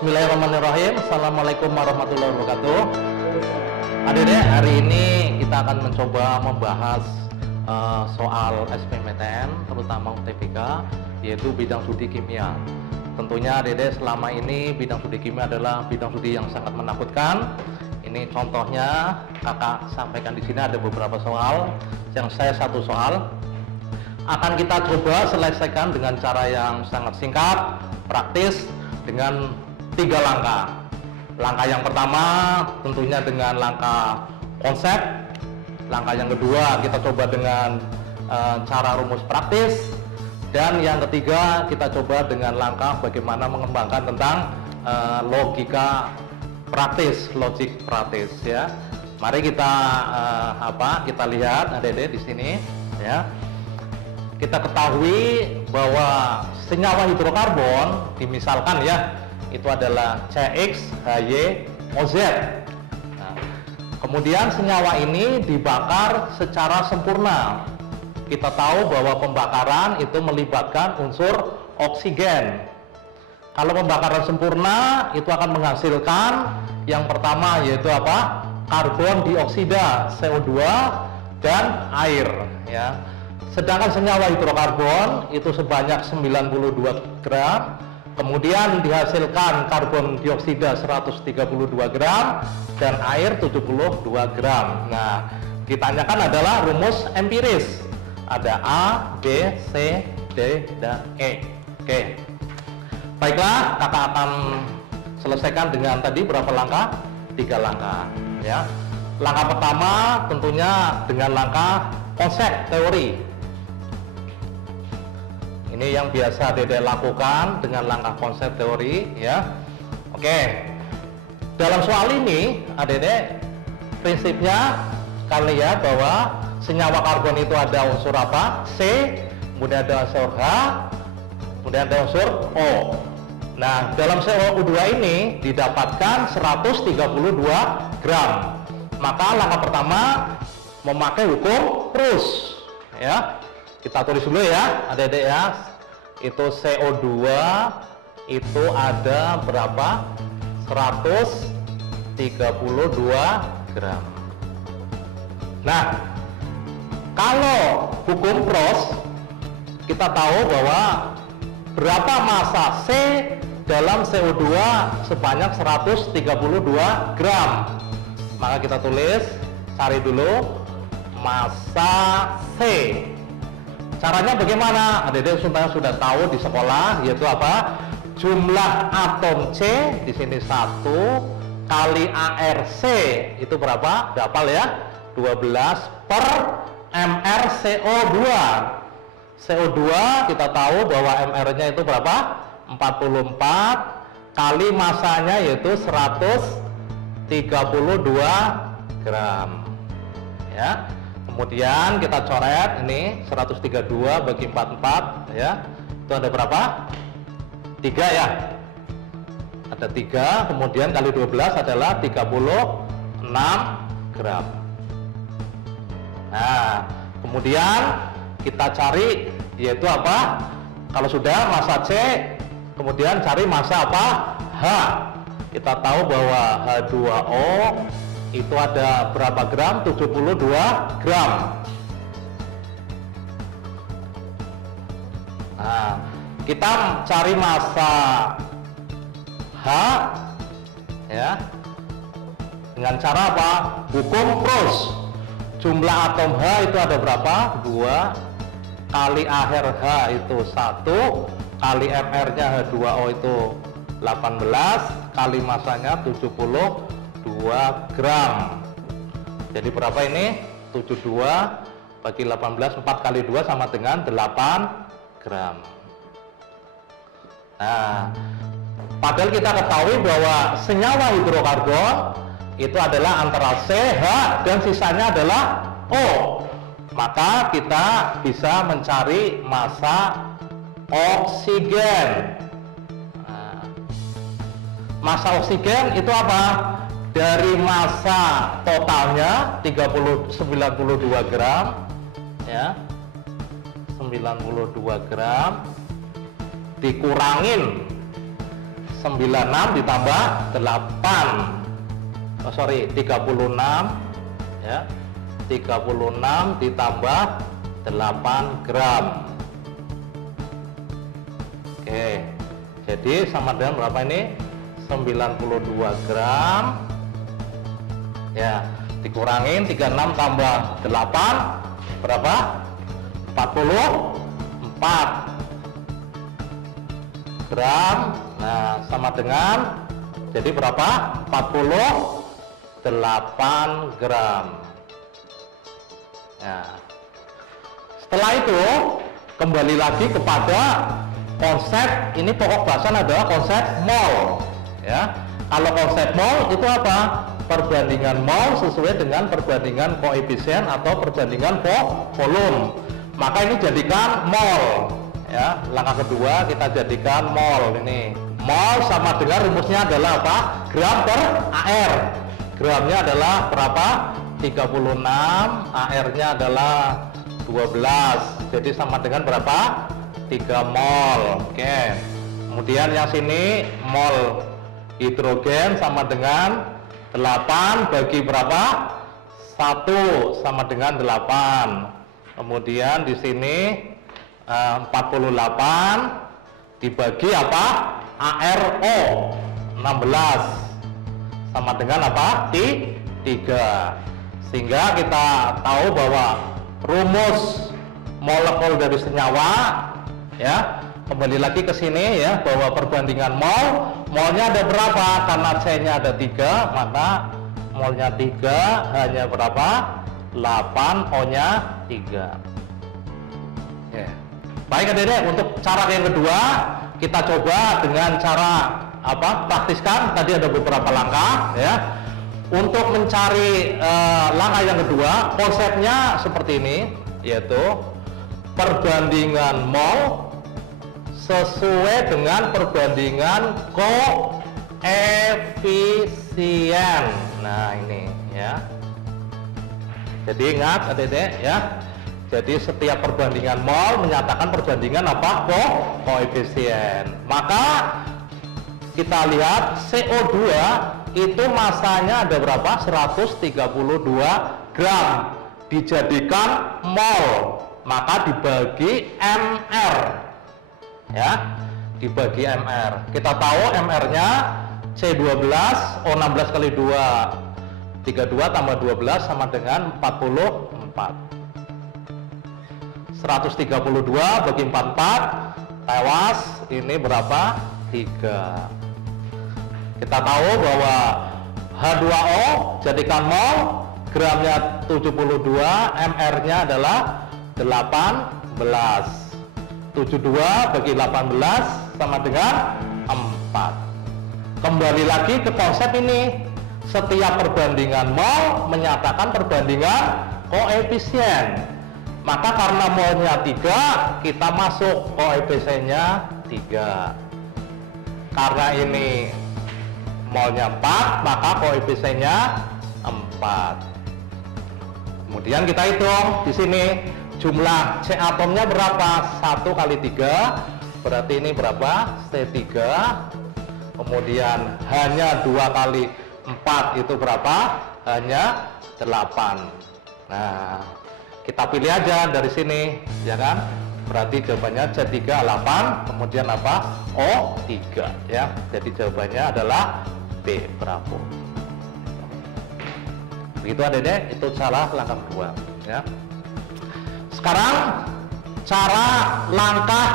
Bismillahirrahmanirrahim. Assalamualaikum warahmatullahi wabarakatuh. Adik-adik, hari ini kita akan mencoba membahas soal SBMPTN, terutama UTBK, yaitu bidang studi kimia. Tentunya adik-adik selama ini bidang studi kimia adalah bidang studi yang sangat menakutkan. Ini contohnya, kakak sampaikan di sini ada beberapa soal. Yang saya satu soal akan kita coba selesaikan dengan cara yang sangat singkat, praktis, dengan 3 langkah. Langkah yang pertama tentunya dengan langkah konsep. Langkah yang kedua kita coba dengan cara rumus praktis. Dan yang ketiga kita coba dengan langkah bagaimana mengembangkan tentang logika praktis, logik praktis ya. Mari kita kita lihat adik-adik di sini ya. Kita ketahui bahwa senyawa hidrokarbon dimisalkan ya, itu adalah CXHYOZ. Nah, kemudian senyawa ini dibakar secara sempurna. Kita tahu bahwa pembakaran itu melibatkan unsur oksigen. Kalau pembakaran sempurna itu akan menghasilkan yang pertama yaitu apa? Karbon dioksida, CO2 dan air ya. Sedangkan senyawa hidrokarbon itu sebanyak 92 gram, kemudian dihasilkan karbon dioksida 132 gram dan air 72 gram. Nah, ditanyakan adalah rumus empiris. Ada A, B, C, D, dan E. Oke. Baiklah, kakak akan selesaikan dengan tadi berapa langkah? 3 langkah ya. Langkah pertama tentunya dengan langkah konsep teori. Ini yang biasa Dede lakukan dengan langkah konsep teori ya. Oke. Dalam soal ini Dede prinsipnya kalian lihat bahwa senyawa karbon itu ada unsur apa? C, kemudian ada unsur H, kemudian ada unsur O. Nah, dalam CO2 ini didapatkan 132 gram. Maka langkah pertama memakai hukum Proust ya. Kita tulis dulu ya, adik-adik ya. Itu CO2 itu ada berapa? 132 gram. Nah, kalau hukum Proust kita tahu bahwa berapa massa C dalam CO2 sebanyak 132 gram. Maka kita tulis, cari dulu massa C. Caranya bagaimana? Adik-adik sudah tahu di sekolah, yaitu apa? Jumlah atom C di sini 1 kali ARC itu berapa? Hafal ya? 12 per mR CO2. CO2 kita tahu bahwa mR-nya itu berapa? 44 kali masanya yaitu 132 gram. Ya. Kemudian kita coret ini 132 bagi 44 ya. Itu ada berapa? 3 ya. Ada 3, kemudian kali 12 adalah 36 gram. Nah, kemudian kita cari yaitu apa? Kalau sudah massa C, kemudian cari massa apa? H. Kita tahu bahwa H2O itu ada berapa gram? 72 gram. Nah, kita cari massa H ya dengan cara apa? Hukum Proust. Jumlah atom H itu ada berapa? 2 kali akhir H itu 1 kali mR-nya H2O itu 18 kali masanya 72 gram. Jadi berapa ini? 72 bagi 18, 4 kali 2 sama dengan 8 gram. Nah, padahal kita ketahui bahwa senyawa hidrokarbon itu adalah antara C, H, dan sisanya adalah O. Maka kita bisa mencari massa oksigen. Nah, massa oksigen itu apa? Dari massa totalnya 92 gram ya, 92 gram dikurangin 96 ditambah 8. Oh sorry, 36 ya. 36 ditambah 8 gram. Oke. Jadi sama dengan berapa ini? 92 gram. Ya, dikurangin 36 tambah 8 berapa? 44 gram. Nah, sama dengan jadi berapa? 48 gram. Nah, setelah itu kembali lagi kepada konsep, ini pokok bahasan adalah konsep mol ya. Kalau konsep mol itu apa? Perbandingan mol sesuai dengan perbandingan koefisien atau perbandingan volume. Maka ini jadikan mol ya. Langkah kedua kita jadikan mol ini. Mol sama dengan rumusnya adalah apa? Gram per AR. Gramnya adalah berapa? 36, AR-nya adalah 12. Jadi sama dengan berapa? 3 mol. Oke. Kemudian yang sini mol hidrogen sama dengan 8 bagi berapa? 1 sama dengan 8. Kemudian di sini 48 dibagi apa? ARO 16 sama dengan apa? 3. Sehingga kita tahu bahwa rumus molekul dari senyawa ya, kembali lagi ke sini ya, bahwa perbandingan molnya ada berapa? Karena C-nya ada 3, maka molnya 3 hanya berapa? 8, O-nya 3. Ya. Baik adik-adik, untuk cara yang kedua kita coba dengan cara apa? Praktiskan. Tadi ada beberapa langkah ya. Untuk mencari langkah yang kedua, konsepnya seperti ini, yaitu perbandingan mol sesuai dengan perbandingan koefisien. Nah ini ya. Jadi ingat adik-adik ya. Jadi setiap perbandingan mol menyatakan perbandingan apa? Koefisien. Maka kita lihat CO2 itu masanya ada berapa? 132 gram dijadikan mol, maka dibagi mr ya, dibagi mr. Kita tahu mr nya C12 O16 kali 2 32 tambah 12 sama dengan 44. 132 bagi 44 tewas ini berapa? 3. Kita tahu bahwa H2O jadikan mol, gramnya 72, mr-nya adalah 18. 72 bagi 18 sama dengan 4. Kembali lagi ke konsep ini. Setiap perbandingan mol menyatakan perbandingan koefisien. Maka karena molnya 3, kita masuk koefisiennya 3. Karena ini molnya 4, maka koefisiennya 4. Kemudian kita hitung di sini jumlah C atomnya berapa? 1 kali 3 berarti ini berapa? C3. Kemudian hanya 2 kali 4 itu berapa? Hanya 8. Nah, kita pilih aja dari sini, ya kan? Berarti jawabannya C3 8, kemudian apa? O3 ya. Jadi jawabannya adalah B, bravo. Begitu adik-adik, itu cara langkah kedua ya. Sekarang cara langkah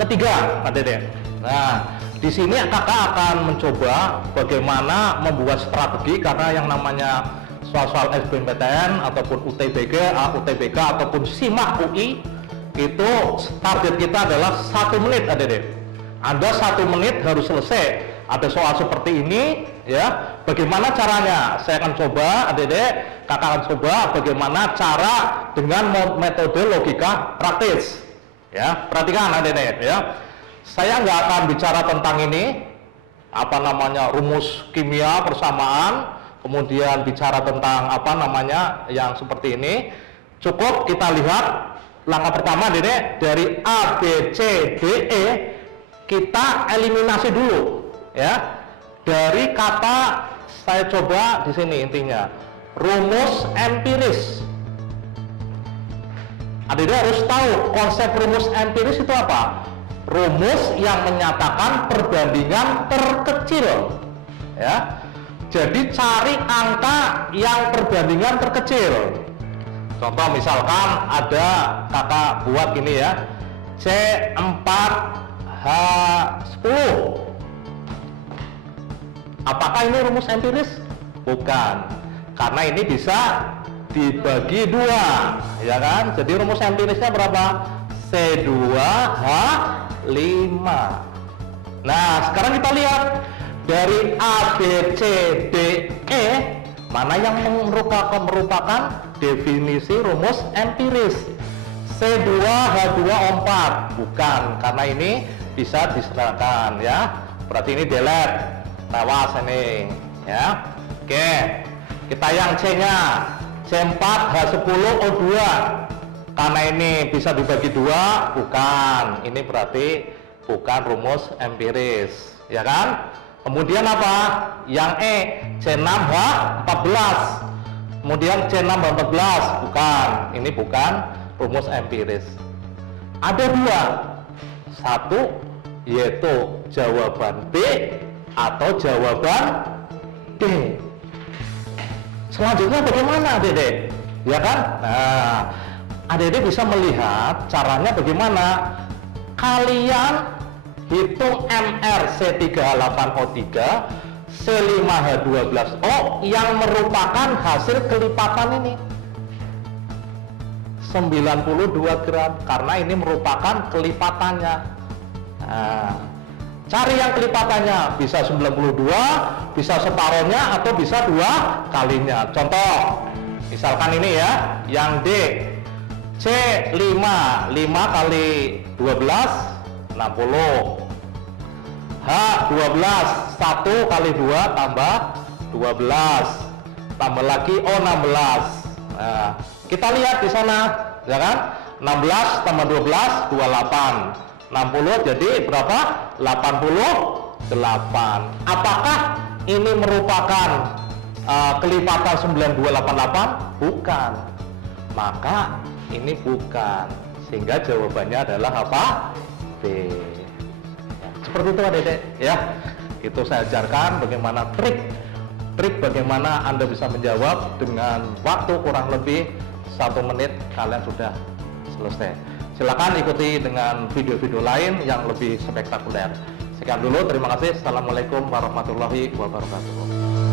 ketiga adik-adik. Nah, di sini kakak akan mencoba bagaimana membuat strategi, karena yang namanya soal-soal SBMPTN ataupun UTBK, UTBK ataupun SIMAK UI itu target kita adalah 1 menit adik-adik. Anda 1 menit harus selesai. Ada soal seperti ini ya. Bagaimana caranya? Saya akan coba adik-adik, kakak akan coba bagaimana cara dengan metode logika praktis. Ya, perhatikan adik-adik ya. Saya nggak akan bicara tentang ini, apa namanya, rumus kimia persamaan, kemudian bicara tentang apa namanya yang seperti ini. Cukup kita lihat langkah pertama adik-adik, dari A, B, C, D, E kita eliminasi dulu ya. Dari kata saya coba di sini intinya rumus empiris. Adik-adik harus tahu konsep rumus empiris itu apa? Rumus yang menyatakan perbandingan terkecil, ya. Jadi cari angka yang perbandingan terkecil. Contoh misalkan ada kakak buat gini ya, C4H10. Apakah ini rumus empiris? Bukan, karena ini bisa dibagi dua, ya kan? Jadi rumus empirisnya berapa? C2H5. Nah, sekarang kita lihat dari A, B, C, D, E, mana yang merupakan definisi rumus empiris. C2H2O4 bukan, karena ini bisa diserahkan, ya. Berarti ini delete, tewas ini, ya. Oke, kita yang C-nya C4H10O2, karena ini bisa dibagi dua, bukan. Ini berarti bukan rumus empiris, ya kan? Kemudian apa? Yang E, C6H14. Kemudian C6H14, bukan. Ini bukan rumus empiris. Ada dua. Satu, yaitu jawaban B atau jawaban D. Selanjutnya bagaimana, Dede? Ya kan? Nah, Adik-adik bisa melihat caranya bagaimana. Kalian hitung MR C38O3 C5H12O yang merupakan hasil kelipatan ini 92 gram, karena ini merupakan kelipatannya. Nah, cari yang kelipatannya, bisa 92, bisa separohnya, atau bisa 2 kalinya. Contoh misalkan ini ya, yang D C5, 5 kali 12 60. H12, 1 kali 2 tambah 12, tambah lagi O16. Nah, kita lihat di sana, ya kan? 16 tambah 12 28. 60 jadi berapa? 88. Apakah ini merupakan kelipatan 9288? Bukan. Maka ini bukan. Sehingga jawabannya adalah apa? B. Seperti itu Adik-adik, ya. Itu saya ajarkan bagaimana trik bagaimana Anda bisa menjawab dengan waktu kurang lebih 1 menit, kalian sudah selesai. Silakan ikuti dengan video-video lain yang lebih spektakuler. Sekian dulu, terima kasih. Assalamualaikum warahmatullahi wabarakatuh.